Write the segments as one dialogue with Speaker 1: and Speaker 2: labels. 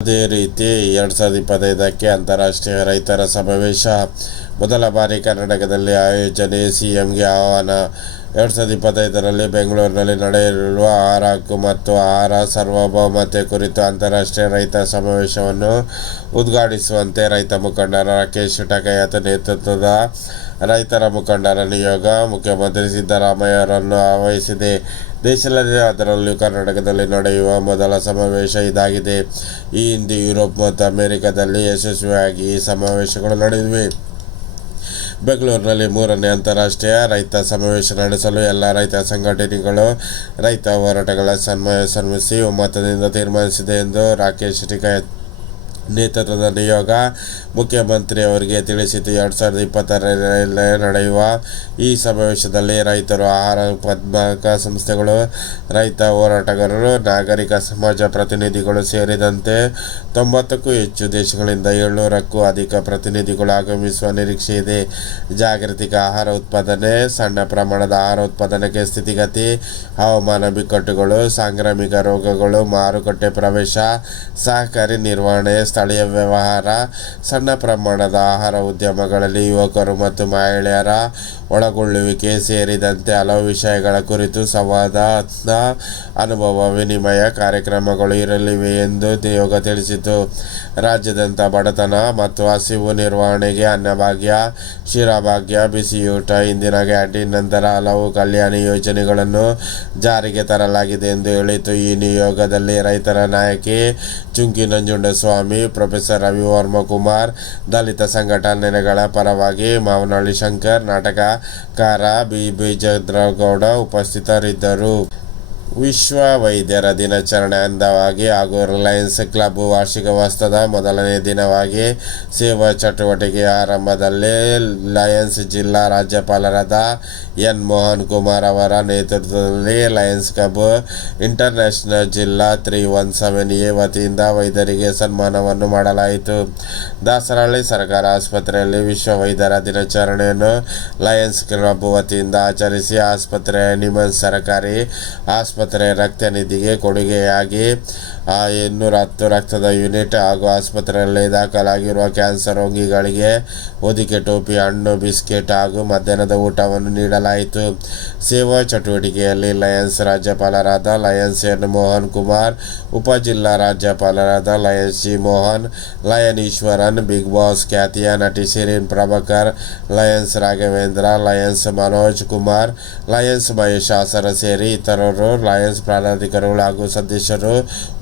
Speaker 1: ಅದೇ ರೀತಿ ಎರಡು ಸಾವಿರದ ಇಪ್ಪತ್ತೈದಕ್ಕೆ ಅಂತಾರಾಷ್ಟ್ರೀಯ ರೈತರ ಸಮಾವೇಶ. ಮೊದಲ ಬಾರಿ ಕರ್ನಾಟಕದಲ್ಲಿ ಆಯೋಜನೆ ಸಿಎಂಗೆ ಆಹ್ವಾನ ಎರಡು ಸಾವಿರದ ಇಪ್ಪತ್ತೈದರಲ್ಲಿ ಬೆಂಗಳೂರಿನಲ್ಲಿ ನಡೆಯಲಿರುವ ಆಹಾರ ಹಕ್ಕು ಮತ್ತು ಆಹಾರ ಸಾರ್ವಭೌಮತೆ ಕುರಿತು ಅಂತಾರಾಷ್ಟ್ರೀಯ ರೈತ ಸಮಾವೇಶವನ್ನು ಉದ್ಘಾಟಿಸುವಂತೆ ರೈತ ಮುಖಂಡ ರಾಕೇಶ್ ಟಕಯಾತ ನೇತೃತ್ವದ ರೈತರ ಮುಖಂಡರ ನಿಯೋಗ ಮುಖ್ಯಮಂತ್ರಿ ಸಿದ್ದರಾಮಯ್ಯ ಅವರನ್ನು ಆಹ್ವಾನಿಸಿದೆ. ದೇಶದಲ್ಲಿ ಅದರಲ್ಲೂ ಕರ್ನಾಟಕದಲ್ಲಿ ನಡೆಯುವ ಮೊದಲ ಸಮಾವೇಶ ಇದಾಗಿದೆ. ಈ ಹಿಂದೆ ಯುರೋಪ್ ಮತ್ತು ಅಮೆರಿಕದಲ್ಲಿ ಯಶಸ್ವಿಯಾಗಿ ಈ ಸಮಾವೇಶಗಳು ನಡೆದಿವೆ. ಬೆಂಗಳೂರಿನಲ್ಲಿ ಮೂರನೇ ಅಂತಾರಾಷ್ಟ್ರೀಯ ರೈತ ಸಮಾವೇಶ ನಡೆಸಲು ಎಲ್ಲ ರೈತ ಸಂಘಟನೆಗಳು ರೈತ ಹೋರಾಟಗಳ ಸನ್ಮಾಯ ಸನ್ಮಿಸಿ ಒಮ್ಮತದಿಂದ ತೀರ್ಮಾನಿಸಿದೆ ಎಂದು ರಾಕೇಶ್ ಟಿಕಾಯತ್ ನೇತೃತ್ವದ ನಿಯೋಗ ಮುಖ್ಯಮಂತ್ರಿ ಅವರಿಗೆ ತಿಳಿಸಿತು ಎರಡು ಸಾವಿರದ ಇಪ್ಪತ್ತರಲ್ಲಿ ನಡೆಯುವ ಈ ಸಮಾವೇಶದಲ್ಲಿ ರೈತರು, ಆಹಾರ ಉತ್ಪಾದಕ ಸಂಸ್ಥೆಗಳು, ರೈತ ಹೋರಾಟಗಾರರು, ನಾಗರಿಕ ಸಮಾಜ ಪ್ರತಿನಿಧಿಗಳು ಸೇರಿದಂತೆ ತೊಂಬತ್ತಕ್ಕೂ ಹೆಚ್ಚು ದೇಶಗಳಿಂದ ಏಳ್ನೂರಕ್ಕೂ ಅಧಿಕ ಪ್ರತಿನಿಧಿಗಳು ಆಗಮಿಸುವ ನಿರೀಕ್ಷೆ ಇದೆ. ಜಾಗೃತಿಕ ಆಹಾರ ಉತ್ಪಾದನೆ, ಸಣ್ಣ ಪ್ರಮಾಣದ ಆಹಾರ ಉತ್ಪಾದನೆಗೆ ಸ್ಥಿತಿಗತಿ, ಹವಾಮಾನ ಬಿಕ್ಕಟ್ಟುಗಳು, ಸಾಂಕ್ರಾಮಿಕ ರೋಗಗಳು, ಮಾರುಕಟ್ಟೆ ಪ್ರವೇಶ, ಸಹಕಾರಿ ನಿರ್ವಹಣೆ ಸ್ಥಳೀಯ ವ್ಯವಹಾರ, ಸಣ್ಣ ಪ್ರಮಾಣದ ಆಹಾರ ಉದ್ಯಮಗಳಲ್ಲಿ ಯುವಕರು ಮತ್ತು ಮಹಿಳೆಯರ ಒಳಗೊಳ್ಳುವಿಕೆ ಸೇರಿದಂತೆ ಹಲವು ವಿಷಯಗಳ ಕುರಿತು ಸಂವಾದ ಅನುಭವ ವಿನಿಮಯ ಕಾರ್ಯಕ್ರಮಗಳು ಇರಲಿವೆ ಎಂದು ನಿಯೋಗ ತಿಳಿಸಿತು. ರಾಜ್ಯದಂಥ ಬಡತನ ಮತ್ತು ಹಸಿವು ನಿರ್ವಹಣೆಗೆ ಅನ್ನಭಾಗ್ಯ ಕ್ಷೀರಭಾಗ್ಯ ಬಿಸಿಯೂಟ, ಇಂದಿನ ಕ್ಯಾಂಟೀನ್ ನಂತರ ಹಲವು ಕಲ್ಯಾಣ ಯೋಜನೆಗಳನ್ನು ಜಾರಿಗೆ ತರಲಾಗಿದೆ ಎಂದು ಹೇಳಿತು. ಈ ನಿಯೋಗದಲ್ಲಿ ರೈತರ ನಾಯಕಿ ಚುಂಕಿ ನಂಜುಂಡಸ್ವಾಮಿ ಪ್ರೊಫೆಸರ್ ರವಿವರ್ಮ ಕುಮಾರ್ ದಲಿತ ಸಂಘಟನೆಗಳ ಪರವಾಗಿ ಮಾವನಹಳ್ಳಿ ಶಂಕರ್ ನಾಟಕಕಾರ ಬಿ. ಬಿಜೇಂದ್ರಗೌಡ ಉಪಸ್ಥಿತರಿದ್ದರು. ವಿಶ್ವ ವೈದ್ಯರ ದಿನಾಚರಣೆ ಅಂದವಾಗಿ ಹಾಗೂ ರಿಲಯನ್ಸ್ ಕ್ಲಬ್ ವಾರ್ಷಿಕ ವಾಸ್ತದ ಮೊದಲನೇ ದಿನವಾಗಿ ಸೇವಾ ಚಟುವಟಿಕೆ ಆರಂಭದಲ್ಲಿ ಲಯನ್ಸ್ ಜಿಲ್ಲಾ ರಾಜ್ಯಪಾಲರಾದ ಎನ್ ಮೋಹನ್ ಕುಮಾರ್ ಅವರ ನೇತೃತ್ವದಲ್ಲಿ ಲಯನ್ಸ್ ಕ್ಲಬ್ ಇಂಟರ್ನ್ಯಾಷನಲ್ ಜಿಲ್ಲಾ ತ್ರೀ ಒನ್ ಸೆವೆನ್ ಎ ವತಿಯಿಂದ ವೈದ್ಯರಿಗೆ ಸನ್ಮಾನವನ್ನು ಮಾಡಲಾಯಿತು. ದಾಸರಹಳ್ಳಿ ಸರ್ಕಾರ ಆಸ್ಪತ್ರೆಯಲ್ಲಿ ವಿಶ್ವ ವೈದ್ಯರ ದಿನಾಚರಣೆಯನ್ನು ಲಯನ್ಸ್ ಕ್ಲಬ್ ವತಿಯಿಂದ ಆಚರಿಸಿ ಆಸ್ಪತ್ರೆಯ ನಿಮನ್ ಸರ್ಕಾರಿ ಆಸ್ಪತ್ರೆ ರಕ್ತ ನಿಧಿಗೆ ಕೊಡುಗೆಯಾಗಿ ಇನ್ನೂರ ಹತ್ತು ರಕ್ತದ ಯೂನಿಟ್ ಹಾಗೂ ಆಸ್ಪತ್ರೆಯಲ್ಲಿ ದಾಖಲಾಗಿರುವ ಕ್ಯಾನ್ಸರ್ ರೋಗಿಗಳಿಗೆ ಹೊದಿಕೆ ಟೋಪಿ, ಹಣ್ಣು, ಬಿಸ್ಕೆಟ್ ಹಾಗೂ ಮಧ್ಯಾಹ್ನದ ಊಟವನ್ನು ನೀಡಲಾಯಿತು. ಸೇವಾ ಚಟುವಟಿಕೆಯಲ್ಲಿ ಲಯನ್ಸ್ ರಾಜ್ಯಪಾಲರಾದ ಲಯನ್ಸ್ ಎನ್ ಮೋಹನ್ ಕುಮಾರ್ ಉಪ ಜಿಲ್ಲಾ ರಾಜ್ಯಪಾಲರಾದ Lions G Mohan lion Eshwaran big boss ಖ್ಯಾತಿಯ ನಟಿ Shirin Prabhakar, Lions Raghavendra, Lions Manoj Kumar, Lions Mahesh ಆಸರ ಸೇರಿ ಇತರರು ಲಯನ್ಸ್ ಪ್ರಾಧಿಕಾರಿಗಳು ಹಾಗೂ ಸದಸ್ಯರು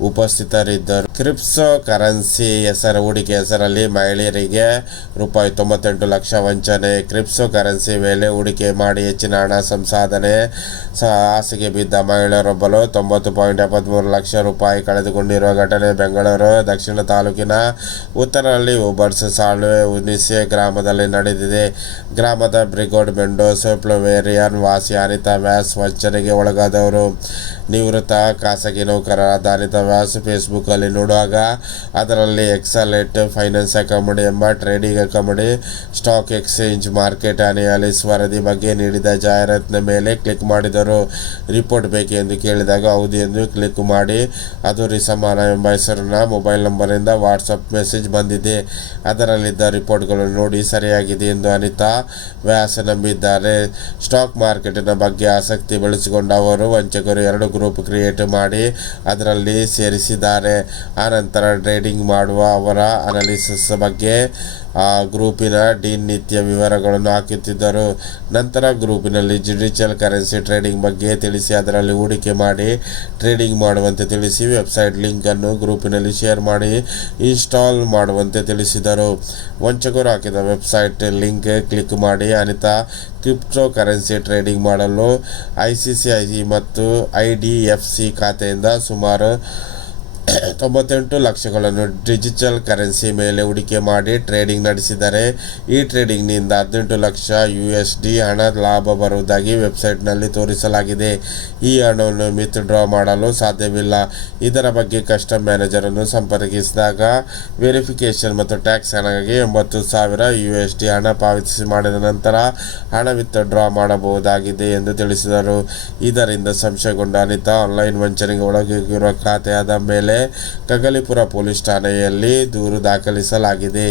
Speaker 1: ಉಪಸ್ಥಿತರಿದ್ದರು. ಕ್ರಿಪ್ಸೋ ಕರೆನ್ಸಿ ಹೆಸರು, ಹೂಡಿಕೆ ಹೆಸರಲ್ಲಿ ಮಹಿಳೆಯರಿಗೆ ರೂಪಾಯಿ ತೊಂಬತ್ತೆಂಟು ಲಕ್ಷ ವಂಚನೆ. ಕ್ರಿಪ್ಸೋ ಕರೆನ್ಸಿ ಮೇಲೆ ಹೂಡಿಕೆ ಮಾಡಿ ಹೆಚ್ಚಿನ ಹಣ ಸಂಸಾಧನೆ ಹಾಸಿಗೆ ಬಿದ್ದ ಮಹಿಳೆಯರೊಬ್ಬರು ತೊಂಬತ್ತು ಪಾಯಿಂಟ್ ಎಪ್ಪತ್ತ್ಮೂರು ಲಕ್ಷ ರೂಪಾಯಿ ಕಳೆದುಕೊಂಡಿರುವ ಘಟನೆ ಬೆಂಗಳೂರು, ದಕ್ಷಿಣ ತಾಲೂಕಿನ ಉತ್ತರಹಳ್ಳಿ ಉಬರ್ಸ್ ಸಾಳುವೆ, ಉನಿಸೆ ಗ್ರಾಮದಲ್ಲಿ ನಡೆದಿದೆ. ಗ್ರಾಮದ ಬ್ರಿಗೋಡ್ ಮೆಂಡೋಸ್ ಪ್ಲೊವೇರಿಯನ್ ವಾಸಿ ಅನಿತಾ ವ್ಯಾಸ್ ವಂಚನೆಗೆ ಒಳಗಾದವರು. ನಿವೃತ್ತ ಖಾಸಗಿ ನೌಕರರಾದ ಅನಿತಾ ವ್ಯಾಸ್ ಫೇಸ್ಬುಕ್ಕಲ್ಲಿ ನೋಡುವಾಗ ಅದರಲ್ಲಿ ಎಕ್ಸಲೆಟ್ ಫೈನಾನ್ಸ್ ಅಕಾಮಡಿ ಎಂಬ ಟ್ರೇಡಿಂಗ್ ಅಕಾಮಡಿ ಸ್ಟಾಕ್ ಎಕ್ಸ್ಚೇಂಜ್ ಮಾರ್ಕೆಟ್ ಅನಿಯಾಲಿಸ್ ವರದಿ ಬಗ್ಗೆ ನೀಡಿದ ಜಾಹೀರಾತಿನ ಮೇಲೆ ಕ್ಲಿಕ್ ಮಾಡಿದರು ರಿಪೋರ್ಟ್ ಬೇಕೆಂದು ಕೇಳಿದಾಗ ಹೌದು ಎಂದು ಕ್ಲಿಕ್ ಮಾಡಿ, ಅದು ರಿಸಮಾನ ಎಂಬ ಹೆಸರಿನ ಮೊಬೈಲ್ ನಂಬರಿಂದ ವಾಟ್ಸಪ್ ಮೆಸೇಜ್ ಬಂದಿದೆ. ಅದರಲ್ಲಿದ್ದ ರಿಪೋರ್ಟ್ಗಳನ್ನು ನೋಡಿ ಸರಿಯಾಗಿದೆ ಎಂದು ಅನಿತಾ ವ್ಯಾಸ ನಂಬಿದ್ದಾರೆ. ಸ್ಟಾಕ್ ಮಾರ್ಕೆಟಿನ ಬಗ್ಗೆ ಆಸಕ್ತಿ ಬೆಳೆಸಿಕೊಂಡ ಅವರು, ವಂಚಕರು ಎರಡು ಗ್ರೂಪ್ ಕ್ರಿಯೇಟ್ ಮಾಡಿ ಅದರಲ್ಲಿ ಸೇರಿಸಿದ್ದಾರೆ. ಆನಂತರ ಟ್ರೇಡಿಂಗ್ ಮಾಡುವ ಅವರ ಅನಾಲಿಸಿಸ್ ಬಗ್ಗೆ, ಆ ಗ್ರೂಪಿನ ಡೀನ್ ನಿತ್ಯ ವಿವರಗಳನ್ನು ಹಾಕುತ್ತಿದ್ದರು. ನಂತರ ಗ್ರೂಪಿನಲ್ಲಿ ಡಿಜಿಟಲ್ ಕರೆನ್ಸಿ ಟ್ರೇಡಿಂಗ್ ಬಗ್ಗೆ ತಿಳಿಸಿ, ಅದರಲ್ಲಿ ಹೂಡಿಕೆ ಮಾಡಿ ಟ್ರೇಡಿಂಗ್ ಮಾಡುವಂತೆ ತಿಳಿಸಿ, ವೆಬ್ಸೈಟ್ ಲಿಂಕನ್ನು ಗ್ರೂಪಿನಲ್ಲಿ ಶೇರ್ ಮಾಡಿ, ಇನ್ಸ್ಟಾಲ್ ಮಾಡುವಂತೆ ತಿಳಿಸಿದರು. ವಂಚಕರು ಹಾಕಿದ ವೆಬ್ಸೈಟ್ ಲಿಂಕ್ ಕ್ಲಿಕ್ ಮಾಡಿ, ಅನಿತಾ ಕ್ರಿಪ್ಟೋ ಕರೆನ್ಸಿ ಟ್ರೇಡಿಂಗ್ ಮಾಡಲು ಐ ಸಿ ಸಿ ಐ ಮತ್ತು ಐ ಡಿ ಎಫ್ ಸಿ ಖಾತೆಯಿಂದ ಸುಮಾರು ತೊಂಬತ್ತೆಂಟು ಲಕ್ಷಗಳನ್ನು ಡಿಜಿಟಲ್ ಕರೆನ್ಸಿ ಮೇಲೆ ಹೂಡಿಕೆ ಮಾಡಿ ಟ್ರೇಡಿಂಗ್ ನಡೆಸಿದರೆ ಈ ಟ್ರೇಡಿಂಗ್ನಿಂದ ಹದಿನೆಂಟು ಲಕ್ಷ ಯು ಎಸ್ ಡಿ ಹಣ ಲಾಭ ಬರುವುದಾಗಿ ವೆಬ್ಸೈಟ್ನಲ್ಲಿ ತೋರಿಸಲಾಗಿದೆ. ಈ ಹಣವನ್ನು ಮಿತ್ ಡ್ರಾ ಮಾಡಲು ಸಾಧ್ಯವಿಲ್ಲ. ಇದರ ಬಗ್ಗೆ ಕಸ್ಟಮ್ ಮ್ಯಾನೇಜರನ್ನು ಸಂಪರ್ಕಿಸಿದಾಗ ವೆರಿಫಿಕೇಷನ್ ಮತ್ತು ಟ್ಯಾಕ್ಸ್ ಹಣಗಾಗಿ ಎಂಬತ್ತು ಸಾವಿರ ಯು ಎಸ್ ಡಿ ಹಣ ಪಾವತಿಸಿ ಮಾಡಿದ ನಂತರ ಹಣ ವಿತ್ ಡ್ರಾ ಮಾಡಬಹುದಾಗಿದೆ ಎಂದು ತಿಳಿಸಿದರು. ಇದರಿಂದ ಸಂಶಯಗೊಂಡ ಅನಿತಾ ಆನ್ಲೈನ್ ವಂಚನೆಗೆ ಒಳಗಿರುವ ಖಾತೆಯಾದ ಮೇಲೆ ಕಗಲಿಪುರ ಪೊಲೀಸ್ ಠಾಣೆಯಲ್ಲಿ ದೂರು ದಾಖಲಿಸಲಾಗಿದೆ.